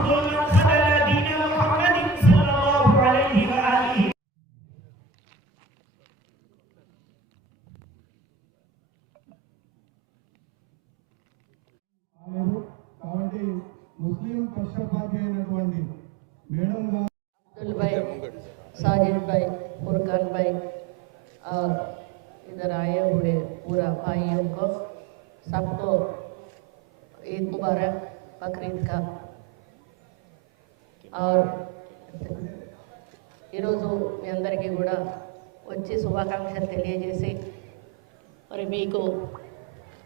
కాబట్టి भाई फुरकान भाई और इधर आए हुए पूरा भाइयों को सबको एक मुबारक बकरीद का ఈరోజు మీ అందరికీ కూడా వచ్చి శుభాకాంక్షలు తెలియజేసి మరి మీకు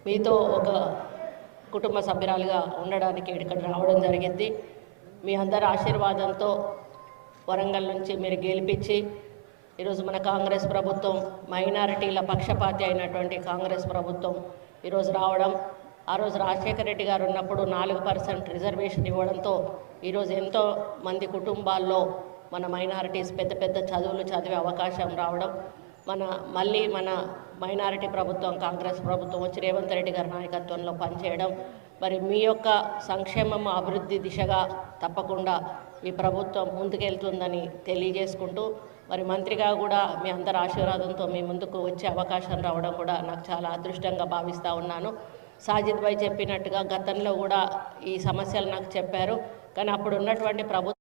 మీతో ఒక కుటుంబ సభ్యురాలుగా ఉండడానికి ఇక్కడ రావడం జరిగింది. మీ అందరి ఆశీర్వాదంతో వరంగల్ నుంచి మీరు గెలిపించి ఈరోజు మన కాంగ్రెస్ ప్రభుత్వం మైనారిటీల పక్షపాతి అయినటువంటి కాంగ్రెస్ ప్రభుత్వం ఈరోజు రావడం. ఆ రోజు రాజశేఖర రెడ్డి గారు ఉన్నప్పుడు నాలుగు పర్సెంట్ రిజర్వేషన్ ఇవ్వడంతో ఈరోజు ఎంతో మంది కుటుంబాల్లో మన మైనారిటీస్ పెద్ద పెద్ద చదువులు చదివే అవకాశం రావడం మన మళ్ళీ మన మైనారిటీ ప్రభుత్వం కాంగ్రెస్ ప్రభుత్వం వచ్చి రేవంత్ రెడ్డి గారి నాయకత్వంలో పనిచేయడం మరి మీ యొక్క సంక్షేమం అభివృద్ధి దిశగా తప్పకుండా ఈ ప్రభుత్వం ముందుకెళ్తుందని తెలియజేసుకుంటూ మరి మంత్రిగా కూడా మీ అందరి ఆశీర్వాదంతో మీ ముందుకు వచ్చే అవకాశం రావడం కూడా నాకు చాలా అదృష్టంగా భావిస్తూ ఉన్నాను. సాజిద్ భాయ్ చెప్పినట్టుగా గతంలో కూడా ఈ సమస్యలు నాకు చెప్పారు. కానీ అప్పుడు ఉన్నటువంటి ప్రభుత్వం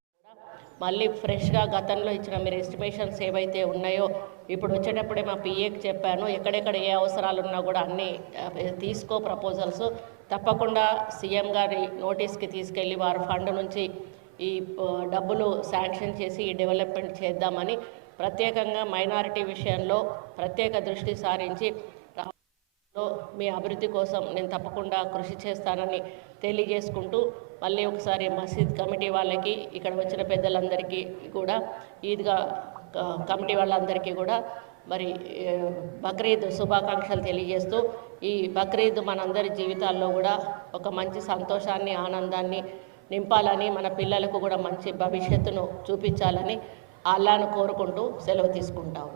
మళ్ళీ ఫ్రెష్గా గతంలో ఇచ్చిన మీరు ఎస్టిమేషన్స్ ఏవైతే ఉన్నాయో ఇప్పుడు వచ్చేటప్పుడే మా పిఏకి చెప్పాను ఎక్కడెక్కడ ఏ అవసరాలు ఉన్నా కూడా అన్నీ తీసుకో ప్రపోజల్స్ తప్పకుండా సీఎం గారి నోటీస్కి తీసుకెళ్ళి వారి ఫండ్ నుంచి ఈ డబ్బులు శాంక్షన్ చేసి ఈ డెవలప్మెంట్ చేద్దామని ప్రత్యేకంగా మైనారిటీ విషయంలో ప్రత్యేక దృష్టి సారించి లో మీ అభివృద్ధి కోసం నేను తప్పకుండా కృషి చేస్తానని తెలియజేసుకుంటూ మళ్ళీ ఒకసారి మసీద్ కమిటీ వాళ్ళకి ఇక్కడ వచ్చిన పెద్దలందరికీ కూడా ఈద్గా కమిటీ వాళ్ళందరికీ కూడా మరి బక్రీద్ శుభాకాంక్షలు తెలియజేస్తూ ఈ బక్రీద్ మనందరి జీవితాల్లో కూడా ఒక మంచి సంతోషాన్ని ఆనందాన్ని నింపాలని మన పిల్లలకు కూడా మంచి భవిష్యత్తును చూపించాలని అల్లాను కోరుకుంటూ సెలవు తీసుకుంటాము.